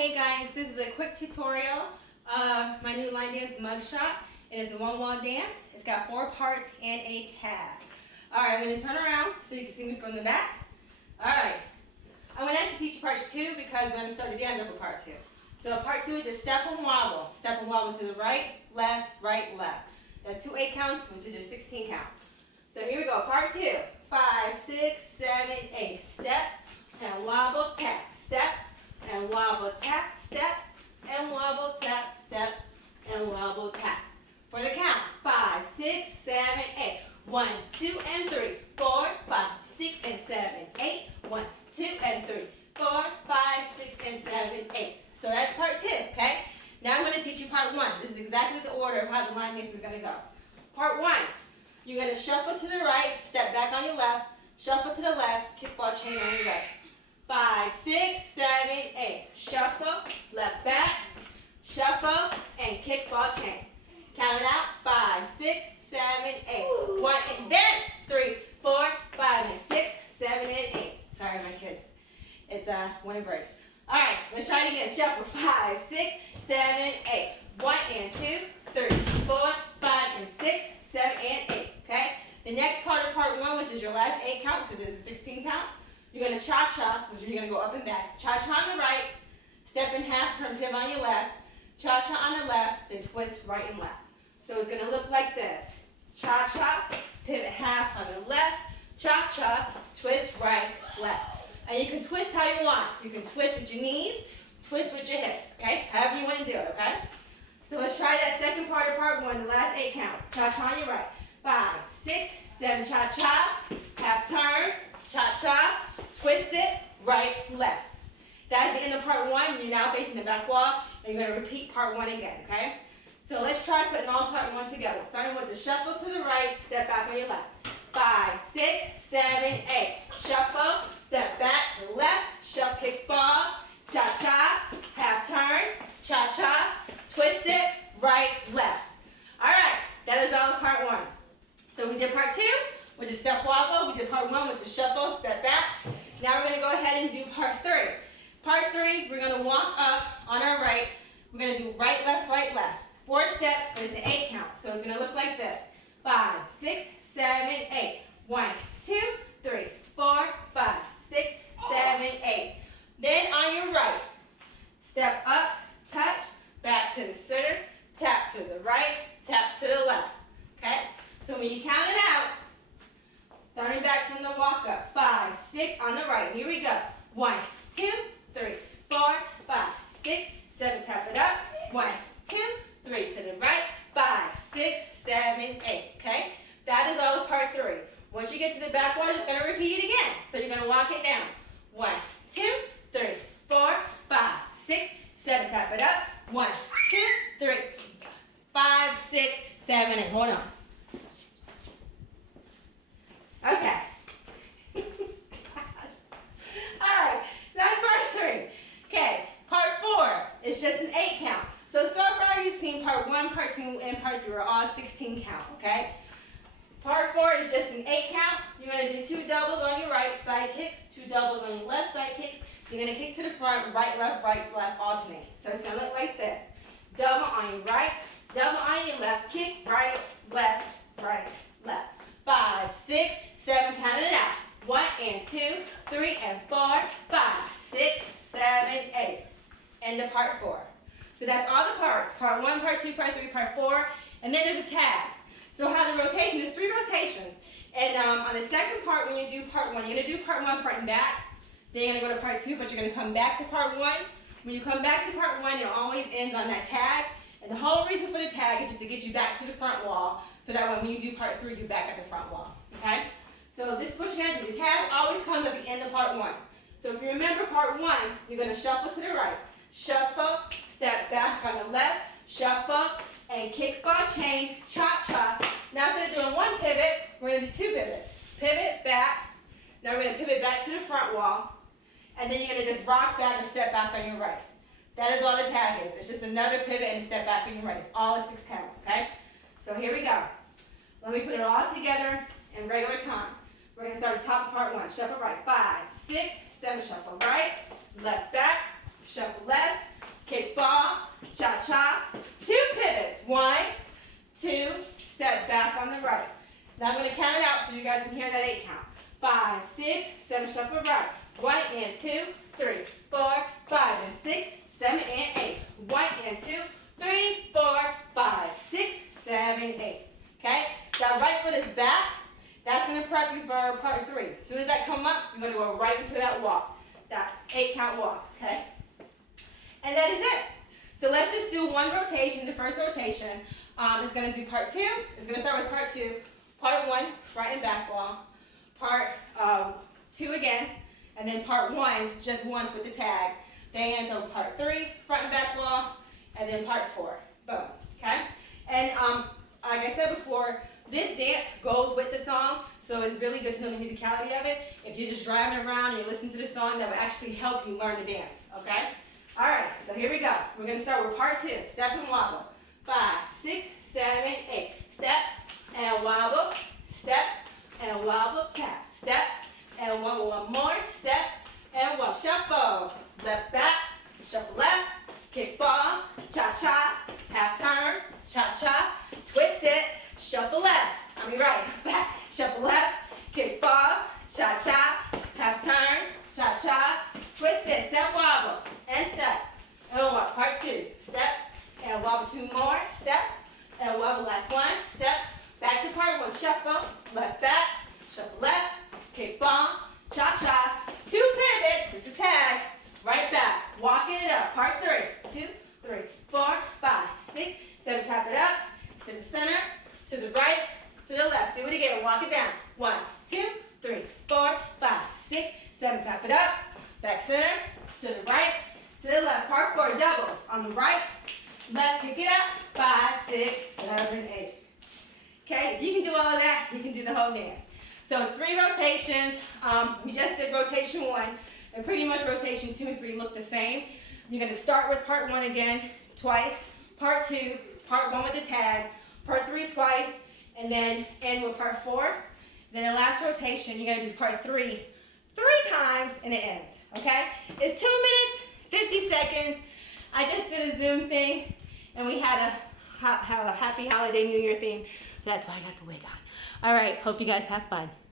Hey guys, this is a quick tutorial of my new line dance, Mugshot. And it's a one-wall dance. It's got 4 parts and a tag. Alright, I'm going to turn around so you can see me from the back. Alright, I'm going to actually teach you part 2 because we're going to start the dance up with part 2. So part 2 is just step and wobble. Step and wobble to the right, left. That's 2 8 counts, which is a 16 count. So here we go, part 2. 5, 6, 7, 8. Step and wobble, tap, step and wobble, tap, step and wobble, tap, step and wobble, tap. For the count, 5, 6, 7, 8. 1, 2, and 3, 4, 5, 6, and 7, 8. 1, 2, and 3, 4, 5, 6, and 7, 8. So that's part 2, okay? Now I'm going to teach you part 1. This is exactly the order of how the line dance is going to go. Part 1, you're going to shuffle to the right, step back on your left, shuffle to the left, kickball chain on your right. 5, 6, 7, 8. Shuffle, left back, shuffle, and kickball chain. Count it out. 5, 6, 7, 8. 1, advance. 3, 4, 5, and 6, 7, and 8. Sorry, my kids. It's one and break. All right, let's try it again. Shuffle. 5, 6, 7, 8. 1 and 2, 3, 4, 5, and 6, 7, and 8. Okay? The next part of part 1, which is your last 8 count, because it's a 16 count, you're going to cha-cha, which is you're going to go up and back. Cha-cha on the right, step in half, turn pivot on your left. Cha-cha on the left, then twist right and left. So it's going to look like this. Cha-cha, pivot half on the left. Cha-cha, twist right, left. And you can twist how you want. You can twist with your knees, twist with your hips, okay? However you want to do it, okay? So let's try that second part of part 1, the last 8 count. Cha-cha on your right. 5, 6, 7, cha-cha, half turn, cha-cha, twist it, right, left. That's the end of part 1. You're now facing the back wall, and you're going to repeat part 1 again, okay? So let's try putting all part 1 together. Starting with the shuffle to the right, step back on your left. 5, 6, 7, 8. Shuffle, step back to the left, shuffle, kick ball, cha-cha, half turn, cha-cha, twist it, right, left. All right, that is all of part 1. So we did part 2, which is step wobble. We did part 1, which is shuffle, step back. Now we're going to go ahead and do part 3. Part 3, we're going to walk up on our right. We're going to do right, left, 4 steps, but it's an 8 count. So it's going to look like this. 5, 6, 7, 8. 1, 2, 3, 4, 5, 6, 7, 8. Then on your right, step up, touch, back to the center, tap to the right, tap to the left. Okay? So when you count it out, starting back from the walk up, 5, 6 on the right. Here we go. 1, 2, 3, 4, 5, 6, 7. Tap it up. 1, 2, 3 to the right. 5, 6, 7, 8. Okay? That is all of part 3. Once you get to the back one, just going to repeat it again. So you're going to walk it down. 1, 2, 3, 4, 5, 6, 7. Tap it up. 1, 2, 3, 5, 6, 7, 8. Hold on. Okay. Alright, that's part 3. Okay, part 4 is just an 8 count. So far you've seen part 1, part 2, and part 3 are all 16 count, okay? Part 4 is just an 8 count. You're going to do 2 doubles on your right side kicks, 2 doubles on your left side kicks. You're going to kick to the front, right, left, alternate. So it's going to look like this. Double on your right, double on your left, kick, right, left, 5, 6, 7, count it out. 1 and 2, 3 and 4, 5, 6, 7, 8. End of part 4. So that's all the parts. Part 1, part 2, part 3, part 4. And then there's a tag. So how the rotation is 3 rotations. And on the second part, when you do part 1, you're going to do part 1 front and back. Then you're going to go to part 2, but you're going to come back to part 1. When you come back to part 1, it always ends on that tag. And the whole reason for the tag is just to get you back to the front wall, so that when you do part 3, you're back at the front wall. Okay? So this is what you're going to do. The tag always comes at the end of part 1. So if you remember part 1, you're going to shuffle to the right. Shuffle, step back on the left, shuffle, and kickball chain, cha-cha. Now instead of doing 1 pivot, we're going to do 2 pivots. Pivot, back. Now we're going to pivot back to the front wall. And then you're going to just rock back and step back on your right. That is all the tag is. It's just another pivot and step back on your right. It's all a 6 count, okay? So here we go. Let me put it all together in regular time. We're going to start at the top of part 1. Shuffle right. 5, 6, 7, shuffle right, left back, shuffle left, catwalk, okay? And that is it. So let's just do one rotation, the first rotation. It's gonna do part two. It's gonna start with part two. Part one, front and back wall. Part two again, and then part one, just once with the tag. Then until part three, front and back wall, and then part four. Boom, okay? And like I said before, this dance goes with the song, so it's really good to know the musicality of it. If you're just driving around and you listen to the song, that will actually help you learn the dance, okay? All right, so here we go. We're gonna start with part two, step and wobble. 5, 6, 7, 8. Step and wobble, step and wobble, tap. Step and wobble, one more, step and wobble. Shuffle, left back, shuffle left, kick ball, cha-cha, half turn, cha-cha, twist it, shuffle left, right, back, shuffle left, kick ball, cha-cha, half turn, cha-cha, twist it, step wobble, and step, and wobble. Part two, step, and wobble, two more, step, and wobble, last one, step, back to part one, shuffle, left back, shuffle left, kick ball, cha-cha, 2 pivots, it's a tag, right back, walk it up, part three, 2, 3, 4, 5, 6, 7, tap it up, to the center, to the right, to the left, do it again, walk it down, 1, 2, 3, 4, 5, 6, 7, tap it up, back center, to the right, to the left, part four, doubles, on the right, left, pick it up, 5, 6, 7, 8. Okay, if you can do all of that, you can do the whole dance. So it's 3 rotations. We just did rotation 1, and pretty much rotation 2 and 3 look the same. You're going to start with part 1 again, twice, part 2, part 1 with the tag, part 3 twice, and then end with part 4. Then the last rotation, you're going to do part 3 times, and it ends, okay? It's 2 minutes, 50 seconds. I just did a Zoom thing, and we had a happy holiday New Year theme, so that's why I got the wig on. All right, hope you guys have fun.